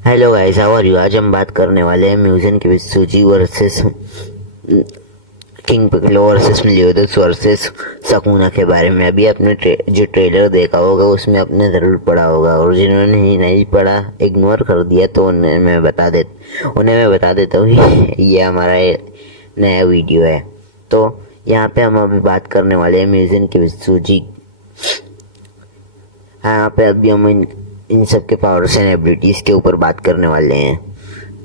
Hello guys, how are you. आज हम बात करने वाले हैं म्यूजियन के बीच सूजी versus king Piccolo versus Meliodas versus Sukuna के बारे में। अभी आपने जो ट्रेलर देखा होगा उसमें आपने ज़रूर पढ़ा होगा, और जिन्होंने नहीं पढ़ा, इग्नोर कर दिया, तो उन्हें मैं बता देता हूँ कि ये हमारा नया वीडियो है। तो यहाँ पे हम अभी बात करने वाले हैं म्यूजियन के बीच सूजी। हाँ, यहाँ पे अभी हम इन सब के पावर्स एंड एबिलिटीज के ऊपर बात करने वाले हैं।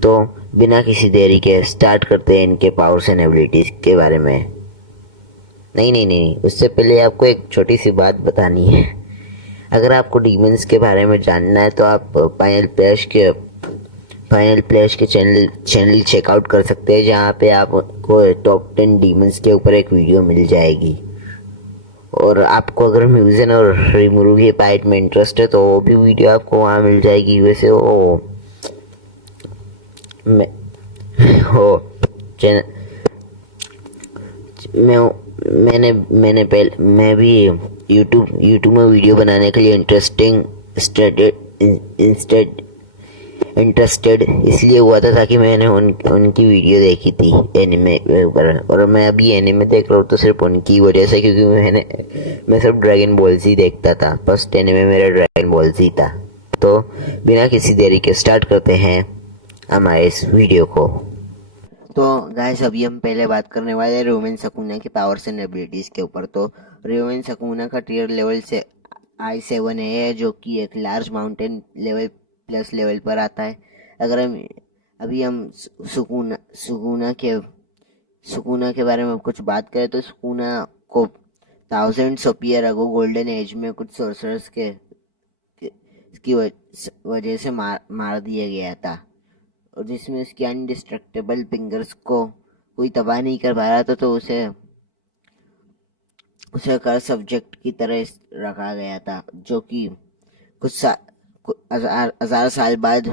तो बिना किसी देरी के स्टार्ट करते हैं इनके पावर्स एंड एबिलिटीज के बारे में। नहीं, उससे पहले आपको एक छोटी सी बात बतानी है। अगर आपको डीमंस के बारे में जानना है तो आप फाइनल प्लेस के चैनल चेकआउट कर सकते हैं, जहाँ पे आपको टॉप 10 डीमंस के ऊपर एक वीडियो मिल जाएगी। और आपको अगर म्यूजियम और रिमूव के पाइट में इंटरेस्ट है तो वो भी वीडियो आपको वहाँ मिल जाएगी। वैसे वो मैं हो चैनल मैं मैंने पहले मैं भी यूट्यूब में वीडियो बनाने के लिए इंटरेस्टेड इसलिए हुआ था ताकि मैंने उनकी वीडियो देखी थी एनिमे के ऊपर। और मैं अभी एनिमे देख रहा हूँ तो सिर्फ उनकी वजह से, क्योंकि मैं सिर्फ ड्रैगन बॉल जी देखता था। फर्स्ट एनिमे मेरा ड्रैगन बॉल जी था। तो बिना किसी देरी के स्टार्ट करते हैं हमारे इस वीडियो को। तो गाइस, अभी हम पहले बात करने वाले हैं रोमन सकूना की पावर्स एंड एबिलिटीज के ऊपर। तो रोमन सकूना का टियर लेवल से I7 है, जो कि एक large mountain level plus level पर आता है। अगर हम अभी हम सुकूना के बारे में कुछ बात करें तो सुकूना को thousands of year ago golden age में कुछ सोर्सर्स की वजह से मार दिया गया था, और जिसमें उसकी अनडिस्ट्रक्टेबल फिंगर्स को कोई तबाह नहीं कर पा रहा था, तो उसे उसे कर सब्जेक्ट की तरह रखा गया था, जो कि हजार साल बाद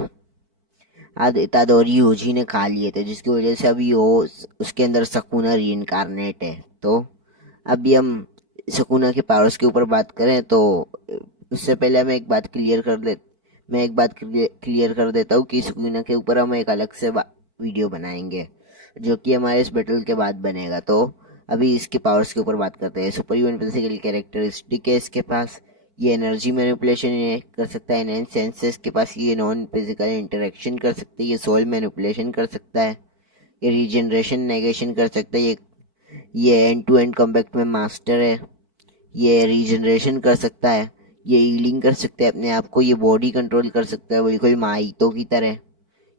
आज इतादोरी यूजी ने खा लिए थे, जिसकी वजह से अभी वो उसके अंदर सकूना रीइंकारनेट है। तो अभी हम सकूना के पावर्स के ऊपर बात करें तो उससे पहले हमें एक बात क्लियर कर देता हूँ कि सकूना के ऊपर हम एक अलग से वीडियो बनाएंगे, जो कि हमारे इस बैटल के बाद बनेगा। तो अभी इसके पावर्स के ऊपर बात करते हैं। सुपर ह्यूमन फिजिकल कैरेक्टरिस्टिक है इसके पास। ये एनर्जी मैनिपुलेशन कर सकता है। एनहेंस सेंसेस के पास। ये नॉन फिजिकल इंटरेक्शन कर सकता है। ये सोल मैनिपुलेशन कर सकता है। ये रीजनरेशन नेगेशन कर सकता है। ये एंड टू एंड कॉम्बैट में मास्टर है। ये रीजनरेशन कर सकता है। ये हीलिंग कर सकता है अपने आप को। ये बॉडी कंट्रोल कर सकता है बिल्कुल माइतो की तरह।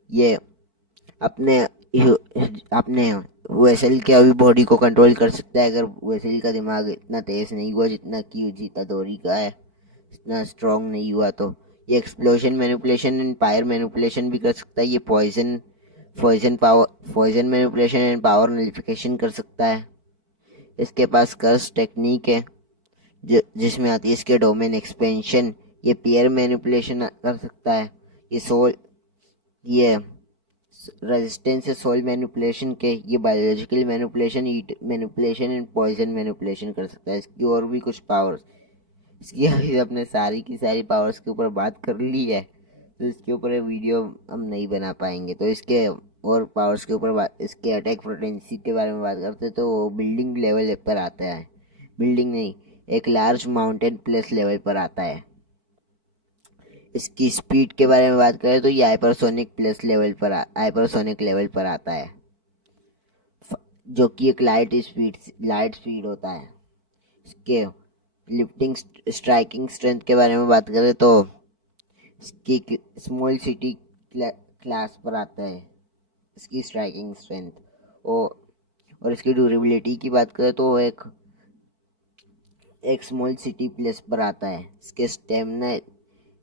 ये अपने अपने वेसल के अभी बॉडी को कंट्रोल कर सकता है, अगर वेसल का दिमाग इतना तेज नहीं हुआ जितना कि जीता दोरी का है, इतना स्ट्रांग नहीं हुआ। तो ये explosion manipulation and fire manipulation भी कर सकता है। ये poison manipulation and power nullification कर सकता है। इसके पास कर्स टेक्निक है जिसमें आती है इसके डोमेन एक्सपेंशन। ये पेयर मैनिपुलेशन कर सकता है। ये रेजिस्टेंस है सोल मैनिपुलेशन के। ये biological manipulation, heat manipulation and poison manipulation कर सकता है। इसकी और भी कुछ पावर्स, इसकी अभी अपने सारी की सारी पावर्स के ऊपर बात कर ली है, तो इसके ऊपर वीडियो हम नहीं बना पाएंगे। तो इसके और पावर्स के ऊपर इसके अटैक पोटेंसी के बारे में बात करते हैं तो वो बिल्डिंग लेवल पर आता है। बिल्डिंग नहीं, एक लार्ज माउंटेन प्लेस लेवल पर आता है। इसकी स्पीड के बारे में बात करें तो ये हाइपरसोनिक लेवल पर आता है, जो कि एक लाइट स्पीड होता है। इसके लिफ्टिंग स्ट्राइकिंग स्ट्रेंथ के बारे में बात करें तो इसकी स्मॉल सिटी क्लास पर आता है इसकी स्ट्राइकिंग स्ट्रेंथ। और इसकी ड्यूरेबिलिटी की बात करें तो एक स्मॉल सिटी प्लेस पर आता है। इसके स्टेमिना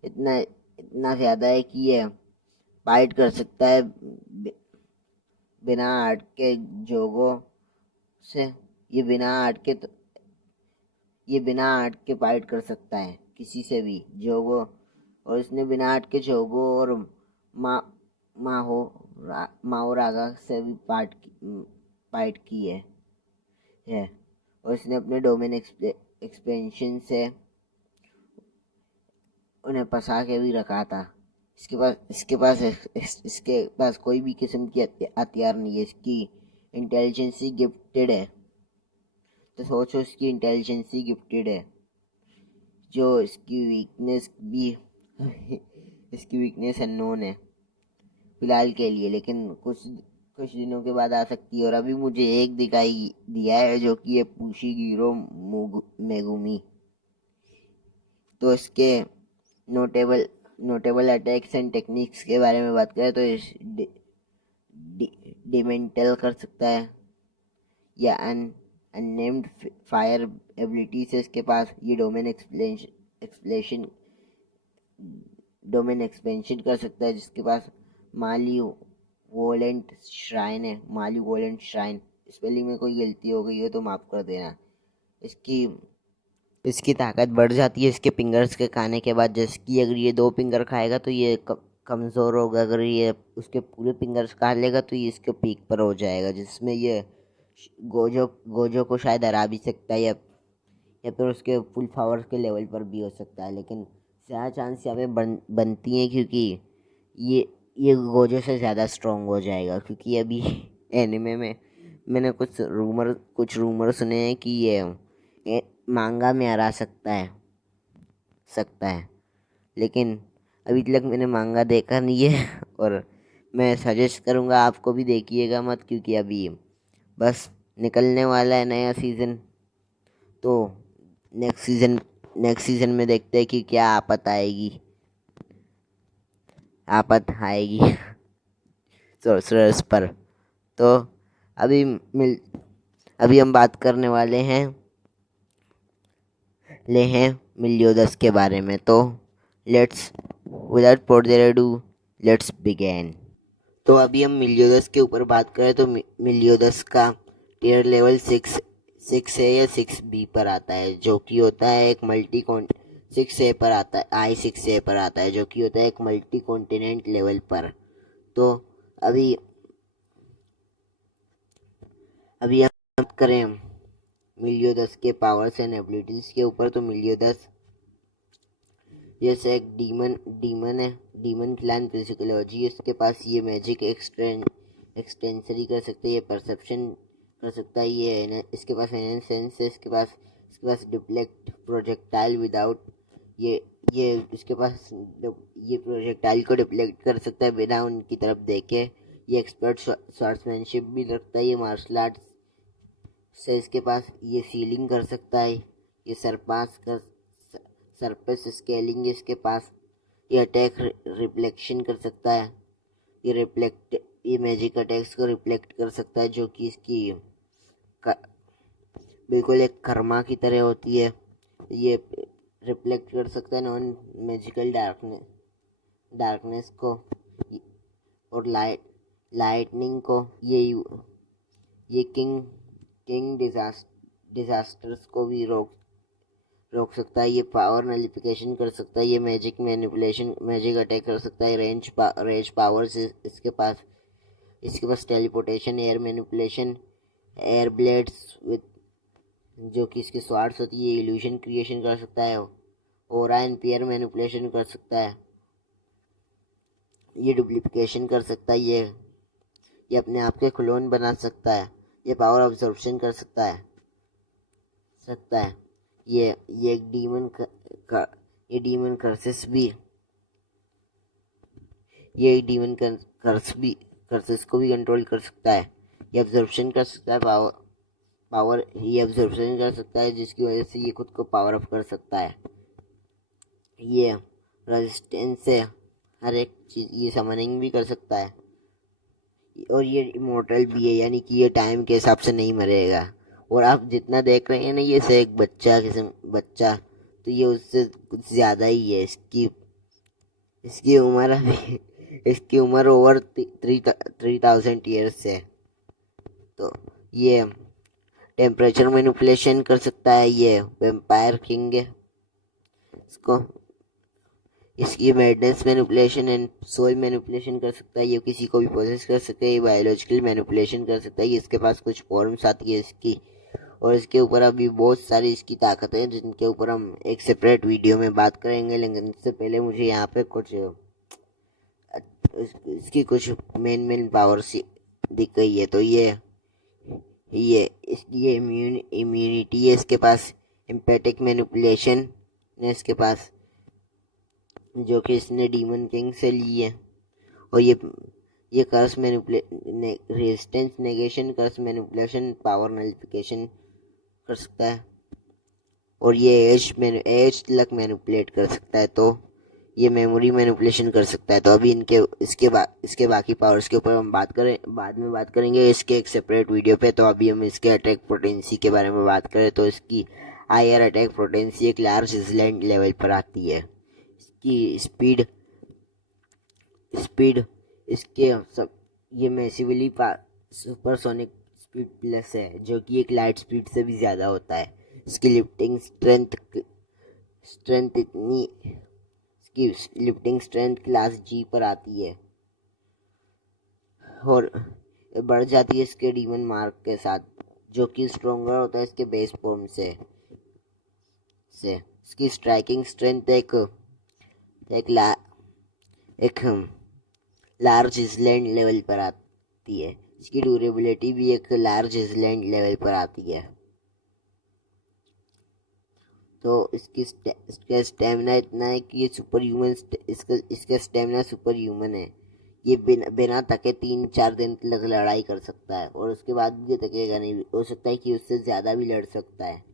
इतना इतना ज़्यादा है कि ये फाइट कर सकता है बिना हार्ट के जोगों से। ये बिना हार्ट के फाइट कर सकता है किसी से भी जोगो। और इसने बिना हार्ट के जोगो और मा माहो माओ रागा से भी फाइट की है। और इसने अपने डोमेन एक्सपेंशन से उन्हें फंसा के भी रखा था। इसके पास कोई भी किस्म की हथियार नहीं है। इसकी इंटेलिजेंसी गिफ्टेड है। तो सोचो, इसकी इंटेलिजेंसी गिफ्टेड है, जो इसकी वीकनेस भी इसकी वीकनेस अननोन है फिलहाल के लिए, लेकिन कुछ कुछ दिनों के बाद आ सकती है। और अभी मुझे एक दिखाई दिया है जो कि है पुशिगिरो मेगुमी। तो इसके notable notable attacks and techniques के बारे में बात करें तो इस डिमेंटल कर सकता है, या अननेम्ड फायर एबिलिटी से इसके पास ये डोमेन एक्सपेंशन कर सकता है, जिसके पास माली वोलेंट श्राइन है। माली वोलेंट श्राइन, स्पेलिंग में कोई गलती हो गई हो तो माफ कर देना। इसकी इसकी ताकत बढ़ जाती है इसके फिंगर्स के खाने के बाद। जैसे कि अगर ये 2 फिंगर खाएगा तो ये कमज़ोर होगा, अगर ये उसके पूरे फिंगर्स खा लेगा तो ये इसके पीक पर हो जाएगा, जिसमें ये गोजो को शायद हरा भी सकता है, या फिर उसके फुल पावर्स के लेवल पर भी हो सकता है। लेकिन ज़्यादा चांस यहाँ पे बनती हैं, क्योंकि ये गोजो से ज़्यादा स्ट्रॉन्ग हो जाएगा। क्योंकि अभी एनिमे में मैंने कुछ रूमर सुने हैं कि ये मांगा में हरा सकता है, लेकिन अभी तक मैंने मांगा देखा नहीं है। और मैं सजेस्ट करूँगा आपको भी देखिएगा मत, क्योंकि अभी बस निकलने वाला है नया सीज़न। तो नेक्स्ट सीज़न में देखते हैं कि क्या आफत आएगी सोर्सरर्स पर। तो अभी हम बात करने वाले हैं मिलियोदस के बारे में। तो without further ado let's begin. तो अभी हम मिलियोदस के ऊपर बात करें तो मिलियोदस का टियर लेवल 6 है या 6B पर आता है, जो कि होता है एक मल्टी 6A पर आता है, I6A पर आता है, जो कि होता है एक मल्टी कॉन्टिनेंट लेवल पर। तो अभी हम बात करें मिलियोदस के पावर्स एंड एबिलिटीज के ऊपर। तो मिलियोदस जैसे एक डीमन है, डीमन क्लैन फिजिकोलॉजी, इसके पास ये मैजिक एक्सटेंसरी कर सकता है, ये परसेप्शन कर सकता है, ये इसके पास एनहेंस सेंस है, इसके पास डिफ्लेक्ट प्रोजेक्टाइल विदाउट ये इसके पास ये प्रोजेक्टाइल को डिफ्लेक्ट कर सकता है बिना उनकी तरफ देखे। ये एक्सपर्ट स्वॉर्ड्समैनशिप भी रखता है, ये मार्शल आर्ट्स से इसके पास ये सीलिंग कर सकता है, ये सरफेस स्केलिंग है इसके पास, ये अटैक रिफ्लेक्शन कर सकता है, ये मैजिक अटैक्स को रिफ्लेक्ट कर सकता है, जो कि इसकी बिल्कुल एक कर्मा की तरह होती है। ये रिफ्लेक्ट कर सकता है नॉन मैजिकल डार्कनेस को और लाइटनिंग को। ये किंग डिजास्टर्स को भी रोक सकता है, ये पावर नलिफिकेशन कर सकता है, ये मैजिक मैनिपुलेशन मैजिक अटैक कर सकता है, रेंज पावर्स इसके पास teleportation, air manipulation, air blades with जो कि इसकी स्वार्ड्स होती है, इल्यूशन क्रिएशन कर सकता है, ओरा एंड पेयर मैनिपुलेशन कर सकता है, ये डुप्लीकेशन कर सकता है, ये अपने आप के क्लोन बना सकता है, ये पावर ऑब्जॉर्प्शन कर सकता है। ये एक डीमन कर्सेस भी कर्सेस को भी कंट्रोल कर सकता है। ये ऑब्जॉर्प्शन कर सकता है ये ऑब्जर्वेशन कर सकता है, जिसकी वजह से ये खुद को पावर अप कर सकता है। ये रेजिस्टेंस से हर एक चीज़, ये समनिंग भी कर सकता है, और ये इमोर्टल भी है, यानी कि ये टाइम के हिसाब से नहीं मरेगा। और आप जितना देख रहे हैं ना, ये से एक बच्चा तो ये उससे कुछ ज़्यादा ही है। इसकी उम्र ओवर 3000 ईयर्स है। तो ये टेम्परेचर मैनिपुलेशन कर सकता है, ये वेम्पायर किंग है। इसकी madness manipulation and soul manipulation कर सकता है, ये किसी को भी पोजेस कर सकता है, ये बायोलॉजिकल मैनिपुलेशन कर सकता है, इसके पास कुछ फॉर्म्स आती है इसकी, और इसके ऊपर अभी बहुत सारी इसकी ताकत है, जिनके ऊपर हम एक सेपरेट वीडियो में बात करेंगे। लेकिन इससे पहले मुझे यहाँ पे कुछ इसकी कुछ मेन पावर्स दिख गई है। तो ये इम्यूनिटी है इसके पास, एम्पैथिक मैनिपुलेशन है इसके पास, जो कि इसने डीमन किंग से ली है। और ये कर्स रेजिस्टेंस नेगेशन, कर्स मैनिपुलेशन, पावर नलिफिकेशन कर सकता है। और ये एज तक मैनिपुलेट कर सकता है। तो ये मेमोरी मैनिपुलेशन कर सकता है। तो अभी इसके बाकी पावर्स के ऊपर हम बाद में बात करेंगे इसके एक सेपरेट वीडियो पे। तो अभी हम इसके अटैक पोटेंसी के बारे में बात करें तो इसकी हायर अटैक पोटेंसी एक लार्ज आइलैंड लेवल पर आती है। इसकी स्पीड इसके सब ये मैसिवली सुपरसोनिक स्पीड प्लस है, जो कि एक लाइट स्पीड से भी ज़्यादा होता है। इसकी लिफ्टिंग स्ट्रेंथ क्लास जी पर आती है और बढ़ जाती है इसके डीमन मार्क के साथ, जो कि स्ट्रोंगर होता है इसके बेस फॉर्म से। इसकी स्ट्राइकिंग स्ट्रेंथ एक लार्ज आइलैंड लेवल पर आती है। इसकी ड्यूरेबिलिटी भी एक लार्ज आइलैंड लेवल पर आती है। तो इसका स्टेमिना इतना है कि ये सुपर ह्यूमन, इसका स्टेमिना सुपर ह्यूमन है। ये बिना थके 3-4 दिन तक लड़ाई कर सकता है और उसके बाद भी ये थकेगा नहीं। हो सकता है कि उससे ज़्यादा भी लड़ सकता है।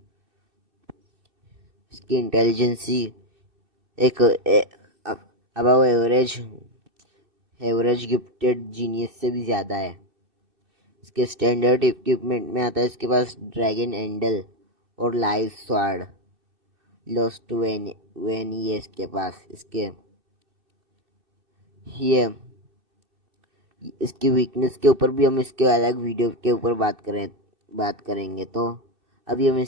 इसकी इंटेलिजेंसी एक अबव एवरेज गिफ्टेड जीनियस से भी ज़्यादा है। इसके स्टैंडर्ड इक्विपमेंट में आता है इसके पास ड्रैगन एंडल और लाइव स्वार्ड, लॉस्ट वेनी है इसके पास। इसकी वीकनेस के ऊपर भी हम इसके अलग वीडियो के ऊपर बात करेंगे। तो अभी हम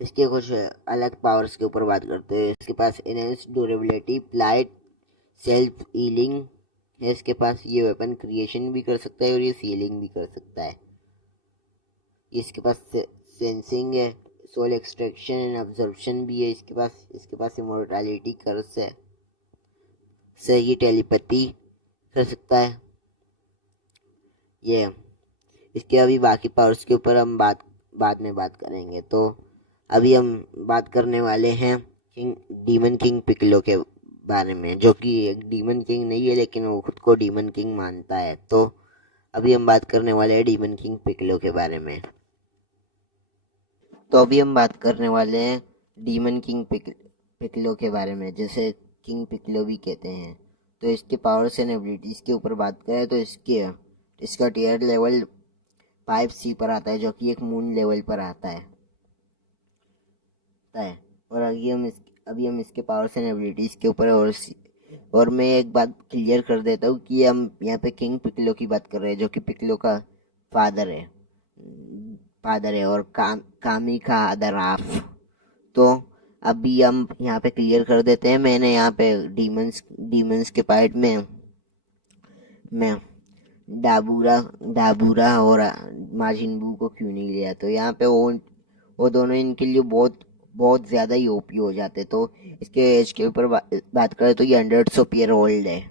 इसके कुछ अलग पावर्स के ऊपर बात करते हैं। इसके पास enhance durability, flight, self healing है इसके पास। ये वेपन क्रिएशन भी कर सकता है और ये सीलिंग भी कर सकता है। इसके पास सेंसिंग है, सोल एक्सट्रैक्शन एंड अब्जॉर्प्शन भी है इसके पास इमोर्टैलिटी कर्स है, सही टेलीपैथी कर सकता है। ये इसके अभी बाकी पावर्स के ऊपर हम बाद में बात करेंगे। तो अभी हम बात करने वाले हैं डीमन किंग पिकलो के बारे में, जो कि एक डीमन किंग नहीं है लेकिन वो खुद को डीमन किंग मानता है। तो अभी हम बात करने वाले हैं डीमन किंग पिकलो के बारे में। तो अभी हम बात करने वाले हैं डीमन किंग पिकलो के बारे में, जिसे किंग पिकलो भी कहते हैं। तो इसके पावर्स एंड एबिलिटीज के ऊपर बात करें तो इसका टियर लेवल 5C पर आता है, जो कि एक मून लेवल पर आता है। और अभी हम इसके पावर्स एंड एबिलिटीज के ऊपर और मैं एक बात क्लियर कर देता हूँ कि हम यहाँ पे किंग पिकलो की बात कर रहे हैं, जो कि पिकलो का फादर है और कामी का अदराफ। तो अभी हम यहाँ पे क्लियर कर देते हैं। मैंने यहाँ पे डीमंस के पार्ट में मैं डाबूरा और माजिन बू को क्यों नहीं लिया। तो यहाँ पे वो दोनों इनके लिए बहुत ज़्यादा ही ओपी हो जाते। तो इसके एज के ऊपर बात करें तो ये 100 ईयर ओल्ड है।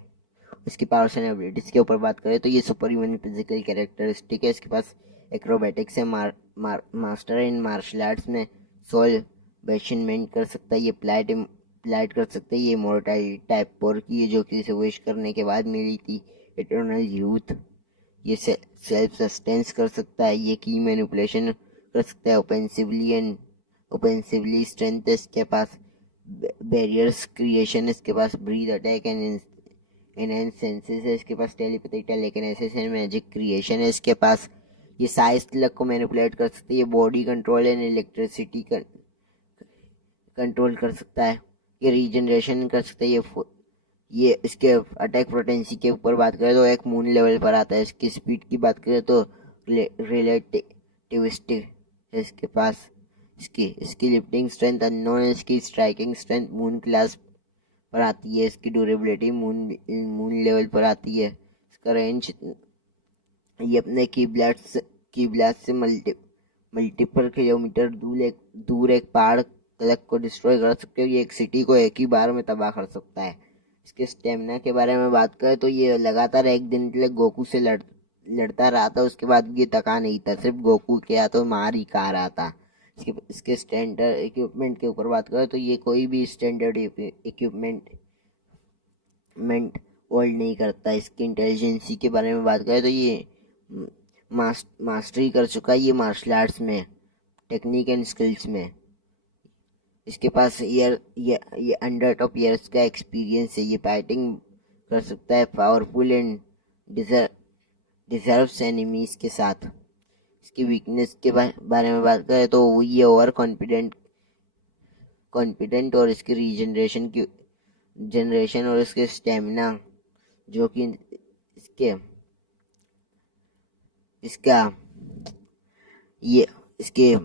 इसकी पावर्स एंड एबिलिटीज के ऊपर बात करें तो ये सुपर ह्यूमन फिजिकल कैरेक्टरिस्टिक है। इसके पास एक्रोबैटिक्स है, मास्टर इन मार्शल आर्ट्स में सोल बेशनमेंट कर सकता है। ये प्लाइट कर सकता है। ये इमॉर्टैलिटी टाइप 4 की है, जो कि इसे विश करने के बाद मिली थी, इटर्नल यूथ। ये सेल्फ सस्टेंस कर सकता है। ये की मैनिपुलेशन कर सकता है ओफेंसिवली स्ट्रेंथ है इसके पास, बैरियर्स क्रिएशन इसके पास, breath attack and enhance senses है इसके पास, telepathy telekinesis and magic creation है इसके पास। ये साइज लक को मैनिपुलेट कर सकती है। ये body control and electricity control कर सकता है। ये रीजनरेशन कर सकता है। ये इसके अटैक पोटेंसी के ऊपर बात करें तो एक मून लेवल पर आता है। इसकी स्पीड की बात करें तो रिलेटिविस्टिक है इसके पास। इसकी लिफ्टिंग स्ट्रेंथ अननोन है। इसकी स्ट्राइकिंग स्ट्रेंथ मून क्लास पर आती है। इसकी ड्यूरेबिलिटी मून लेवल पर आती है। इसका रेंज, ये अपने की ब्लास्ट से मल्टीपल किलोमीटर दूर एक पहाड़ क्लक को डिस्ट्रॉय कर सकते हो। ये एक सिटी को एक ही बार में तबाह कर सकता है। इसके स्टेमिना के बारे में बात करें तो ये लगातार एक दिन के लिए गोकू से लड़ता रहा था। उसके बाद ये थका नहीं था, सिर्फ गोकू के या तो मार ही खा रहा था। इसके स्टैंडर्ड इक्विपमेंट के ऊपर बात करें तो ये कोई भी स्टैंडर्ड इक्विपमेंट होल्ड नहीं करता। इसकी इंटेलिजेंसी के बारे में बात करें तो ये मास्टरी कर चुका है ये मार्शल आर्ट्स में, टेक्निक एंड स्किल्स में। इसके पास ये 100 ऑफ ईयर्स का एक्सपीरियंस है। ये फाइटिंग कर सकता है पावरफुल एंड डिजर्व्स एनिमीज के साथ। इसकी वीकनेस के बारे में बात करें तो ये ओवर कॉन्फिडेंट और इसकी जनरेशन और इसके स्टेमिना जो कि इसका ये इसके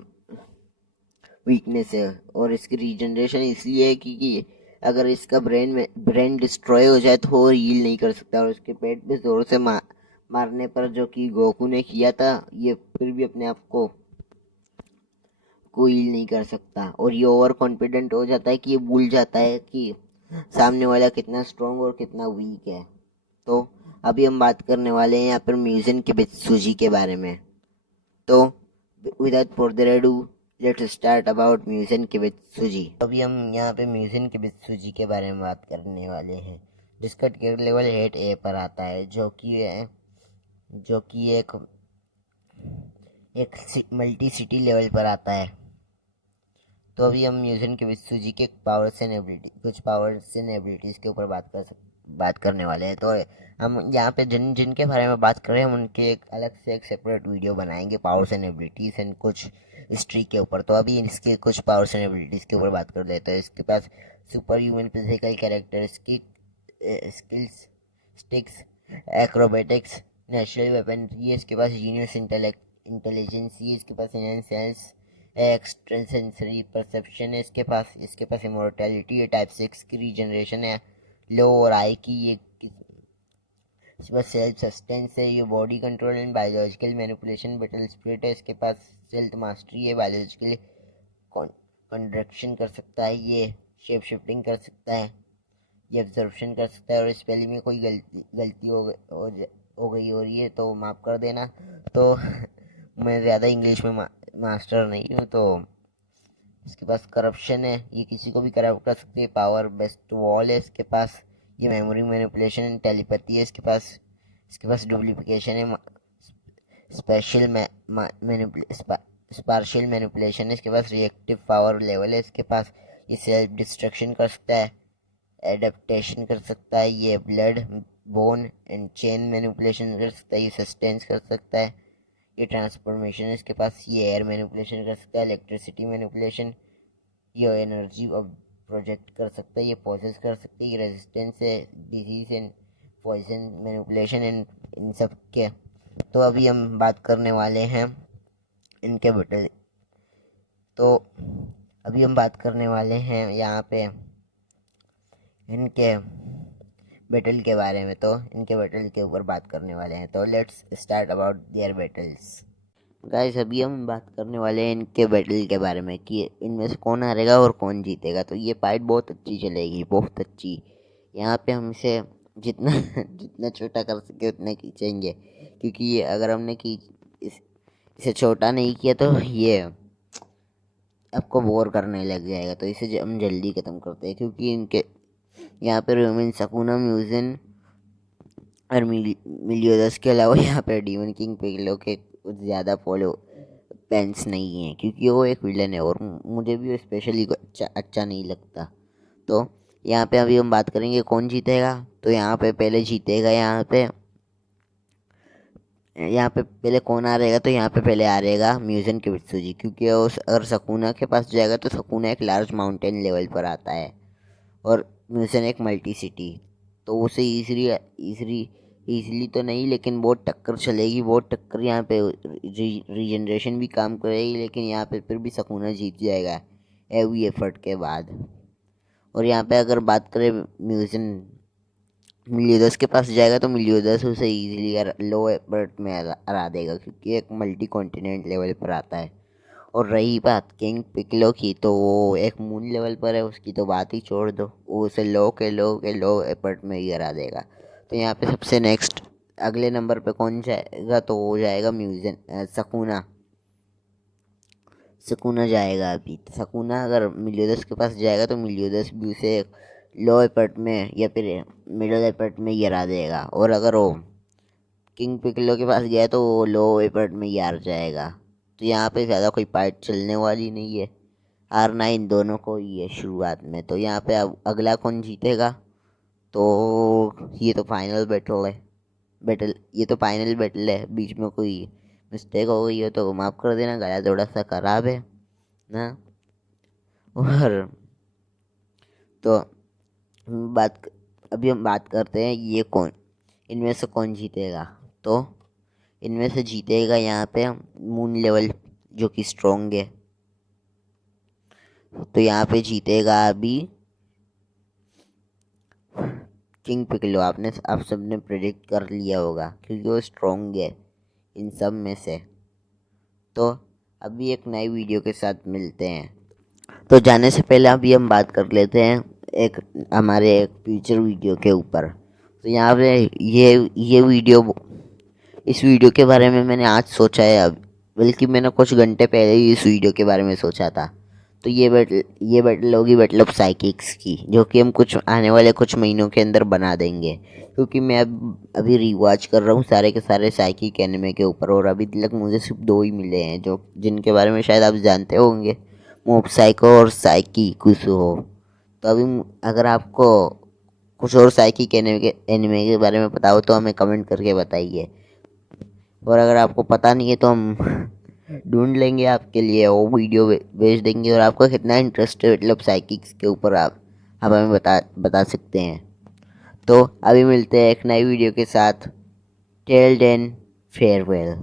वीकनेस है। और इसकी रीजनरेशन इसलिए है क्योंकि अगर इसका ब्रेन डिस्ट्रॉय हो जाए तो वो हील नहीं कर सकता। और उसके पेट पे जोर से मारने पर, जो कि गोकू ने किया था, ये फिर भी अपने आप को हील नहीं कर सकता। और ये ओवर कॉन्फिडेंट हो जाता है कि ये भूल जाता है कि सामने वाला कितना स्ट्रॉन्ग और कितना वीक है। तो अभी हम बात करने वाले हैं यहाँ पर म्यूजिन किबित्सुजी के बारे में। तो without further ado let's start about Muzan Kibutsuji. अभी हम यहाँ पे म्यूजिन किबित्सुजी के बारे में बात करने वाले हैं, जिसका टियर लेवल 8A पर आता है, जो कि एक मल्टी सिटी लेवल पर आता है। तो अभी हम म्यूजिन किबित्सुजी के कुछ पावर्स एंड एबिलिटीज के ऊपर बात करने वाले हैं। तो हम यहाँ पे जिनके बारे में बात कर रहे हैं हम उनके अलग से एक सेपरेट वीडियो बनाएंगे, पावर्स एंड एबिलिटीज एंड कुछ हिस्ट्री के ऊपर। तो अभी इसके कुछ पावर्स एंड एबिलिटीज के ऊपर बात कर देते हैं। इसके पास super human physical characteristic skills, sticks, acrobatics, natural weapon, ये इसके पास जीनियस इंटेलिजेंस, ये इसके पास सेंस, एक्स्ट्रा सेंसरी परसेप्शन है इसके पास इमोर्टैलिटी है, टाइप 6 की रीजनरेशन है, लो और आई की, ये इसके पास सेल्फ सस्टेंस है, ये body control and biological manipulation, battle spirit है, इसके पास सेल्फ मास्टरी है, बायोलॉजिकल कंडक्शन कर सकता है, ये शेप शिफ्टिंग कर सकता है, ये एब्जॉर्प्शन कर सकता है। और स्पेलिंग में कोई गलती हो गई हो रही है तो माफ़ कर देना। तो मैं ज़्यादा इंग्लिश में मास्टर नहीं हूँ। तो इसके पास करप्शन है, ये किसी को भी करप्ट कर सकती है, पावर बेस्ट वॉल है इसके पास, ये मेमोरी मैनिपुलेशन एंड टेलीपैथी है इसके पास डुप्लीकेशन है, स्पार्शियल मैनिपुलेशन है इसके पास, रिएक्टिव पावर लेवल है इसके पास, ये सेल्फ डिस्ट्रक्शन कर सकता है, एडेप्टेशन कर सकता है, ये blood bone and chain manipulation कर सकता है, ये सस्टेंस कर सकता है, ये ट्रांसफॉर्मेशन इसके पास, ये एयर मैनिपुलेशन कर सकता है, इलेक्ट्रिसिटी मैनिपुलेशन, ये एनर्जी प्रोजेक्ट कर सकता है, ये पॉसेस कर सकता है, ये रेजिस्टेंस है, disease and poison manipulation and इन सब के। तो अभी हम बात करने वाले हैं इनके बैटल। तो अभी हम बात करने वाले हैं यहाँ पे इनके बैटल के बारे में। तो इनके बैटल के ऊपर बात करने वाले हैं। तो let's start about their battles. Guys अभी हम बात करने वाले हैं इनके बैटल के बारे में कि इनमें से कौन हारेगा और कौन जीतेगा। तो ये फाइट बहुत अच्छी चलेगी, बहुत अच्छी। यहाँ पे हम इसे जितना जितना छोटा कर सके उतना खींचेंगे, क्योंकि ये अगर हमने इसे छोटा नहीं किया तो ये आपको बोर करने लग जाएगा। तो इसे हम जल्दी ख़त्म करते हैं, क्योंकि इनके यहाँ पे रोमिन, सकूना, म्यूजिन और मिलियोदस के अलावा यहाँ पे डीमन किंग पिगलो के कुछ ज़्यादा फॉलो फैंस नहीं हैं, क्योंकि वो एक विलन है और मुझे भी वो स्पेशली अच्छा नहीं लगता। तो यहाँ पे अभी हम बात करेंगे कौन जीतेगा। तो यहाँ पे पहले जीतेगा, यहाँ पे पहले कौन आ रहेगा। तो यहाँ पे पहले आ रहेगा म्यूजिन किबित्सुजी, क्योंकि वो अगर सकूना के पास जाएगा तो सकूना एक लार्ज माउंटेन लेवल पर आता है और म्यूजिन एक मल्टी सिटी। तो उसे ईजिली तो नहीं, लेकिन बहुत टक्कर चलेगी, बहुत टक्कर। यहाँ पे रीजनरेशन भी काम करेगी, लेकिन यहाँ पे फिर भी सकूना जीत जाएगा हेवी एफर्ट के बाद। और यहाँ पे अगर बात करें म्यूजिन मिलियोदस के पास जाएगा तो मिलियोदस उसे ईजिली लो एफर्ट में हरा देगा, क्योंकि एक मल्टी कॉन्टिनेंट लेवल पर आता है और रही बात किंग पिकलो की, तो वो एक मून लेवल पर है, उसकी तो बात ही छोड़ दो, वो उसे लो एफर्ट में ही हरा देगा। तो यहाँ पे सबसे नेक्स्ट अगले नंबर पे कौन जाएगा, तो वो जाएगा सकूना। सकूना जाएगा। अभी सकूना अगर मिलियोदस के पास जाएगा तो मिलियोदस भी उसे लो एफर्ट में या फिर मिडिल एफर्ट में ही हरा देगा, और अगर वो किंग पिकलो के पास गया तो वो लो एफर्ट में ही हार जाएगा। तो यहाँ पे ज़्यादा कोई फाइट चलने वाली नहीं है, हारना इन दोनों को ही है शुरुआत में। तो यहाँ पे अब अगला कौन जीतेगा, तो ये तो फाइनल बैटल है, बीच में कोई मिस्टेक हो गई हो तो माफ़ कर देना, गला थोड़ा सा खराब है ना। और तो बात अभी हम बात करते हैं ये कौन, इनमें से कौन जीतेगा। तो इनमें से जीतेगा यहाँ पे मून लेवल, जो कि स्ट्रोंग है। तो यहाँ पे जीतेगा अभी किंग पिकलो। आप सबने प्रेडिक्ट कर लिया होगा क्योंकि वो स्ट्रोंग है इन सब में से। तो अभी एक नई वीडियो के साथ मिलते हैं। तो जाने से पहले अभी हम बात कर लेते हैं एक हमारे एक फ्यूचर वीडियो के ऊपर। तो यहाँ पे ये वीडियो, इस वीडियो के बारे में मैंने आज सोचा है, अब बल्कि मैंने कुछ घंटे पहले ही इस वीडियो के बारे में सोचा था। तो ये बैटल होगी बैटल ऑफ साइकिक्स की, जो कि हम कुछ आने वाले कुछ महीनों के अंदर बना देंगे, क्योंकि मैं अभी रिवॉच कर रहा हूँ सारे के सारे साइकिक एनिमे के ऊपर, और अभी तक मुझे सिर्फ 2 ही मिले हैं जो जिनके बारे में शायद आप जानते होंगे, मोब साइको और साइकी कुसुहो। तो अभी अगर आपको कुछ और साइकिक एनिमे के बारे में पता हो तो हमें कमेंट करके बताइए, और अगर आपको पता नहीं है तो हम ढूंढ लेंगे आपके लिए, वो वीडियो भेज देंगे। और आपका कितना इंटरेस्ट है मतलब साइकिक्स के ऊपर, आप हमें बता सकते हैं। तो अभी मिलते हैं एक नई वीडियो के साथ। Till then farewell.